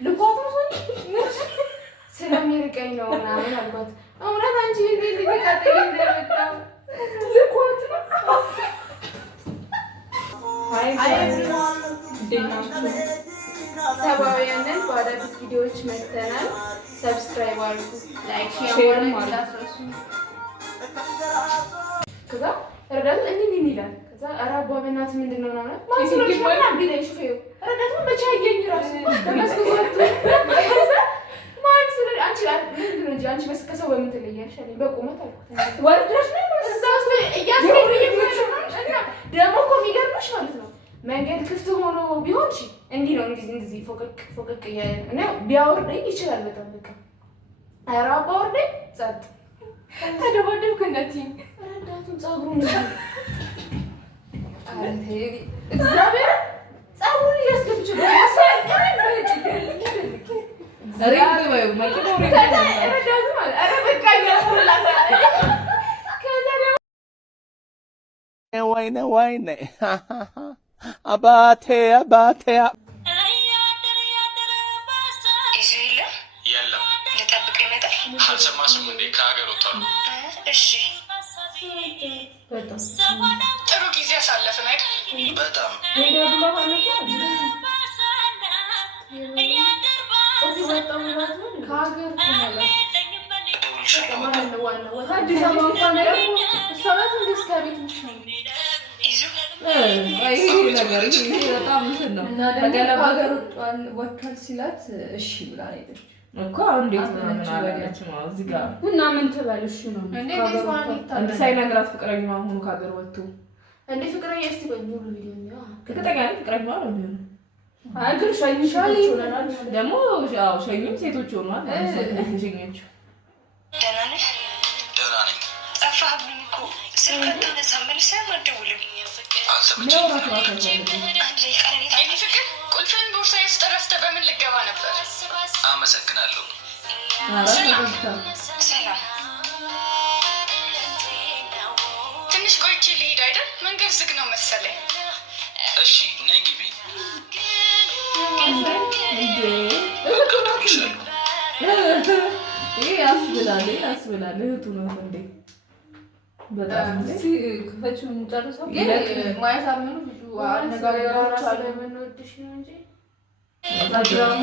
ልኳት ነው ስለሚርቀኝ ነው ምናምን አልኳት። እውነት አንቺ እንዴት ልትቀጥይ እንደመጣው ልኳት ነው። አይ ደናችሁ ሰባውያንን በአዳዲስ ቪዲዮዎች መጥተናል። ሰብስክራይብ አድርጉ፣ ላይክ ሼር ማድረግ ከዛ ረዳት እንዴ ይላል። ከዛ አራባ በእናት ምንድነው ነው ማስረጃ ምናምን ቢለኝ ሹፌሩ ረዳት መቼ አየኝ ራሱ ተመስገን። ከዛ ማን ስለ አንቺ ምንድነው እንጂ አንቺ መስከሰው በምን ትለያለሽ አለኝ። በቁመት አልኩት ወርደሽ ነው እዛው እያስገኘኝ እና ደግሞ እኮ የሚገርምሽ ማለት ነው መንገድ ክፍት ሆኖ ቢሆን እሺ እንዲህ ነው እንዲህ ፎቀቅ እና ቢያወርደኝ ይችላል በጣም በቃ አራባ ወርደኝ ጸጥ ተደባደብኩ እንደዚህ ረዳቱን ጸጉሩን አረቴ እግዚአብሔር ጸጉሩን እያስገብች በማሳል ረዳቱ ማለት አረ በቃ ያወራላ ከዛ ወይኔ አባቴ የለም ልጠብቅ ይመጣል። አልሰማሽም እንዴ? ከሀገር ወጥቷል። እሺ ጥሩ ጊዜ አሳለፍን አይደል? በጣም ወጥቷል ሲላት እሺ ብላ ሄደች እኮ እንዴት ነው ማለት ነው? እዚህ ጋር እና ምን ትበልሽ ነው እንዴ ሳይነግራት ፍቅረኛው አሁን ከሀገር ወጥቶ እንዴ ፍቅረኛ እስቲ በሙሉ ቪዲዮ ነው ከተጠጋኝ ፍቅረኛው ነው የሚሆነው። አይ ግን ሸኝሻል ይሆናል ደግሞ ያው ሸኝም ሴቶች ሆኗል ሸኞቹ። ደህና ነኝ ጠፋህብኝ እኮ ስልክ አታነሳም። መልሰህ አትደውልም። አልሰማችም ቁልፍን ቦርሳዬ ውስጥ ረስተህ በምን ልገባ ነበር? አመሰግናለሁ። ሰላም ትንሽ ቆይቼ ልሂድ አይደል? መንገድ ዝግ ነው መሰለኝ። እሺ ነይ ግቢ። ይሄ ያስብላል እህቱ ነው እንዴ? በጣም ክፈቹን ጨርሰው ግን ማያሳምኑ ብዙ አነጋገሮች አሉ። የምንወድሽ ነው እንጂ ድራማ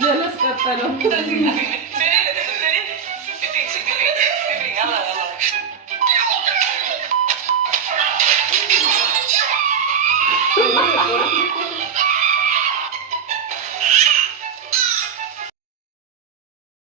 jelas ቀጠለው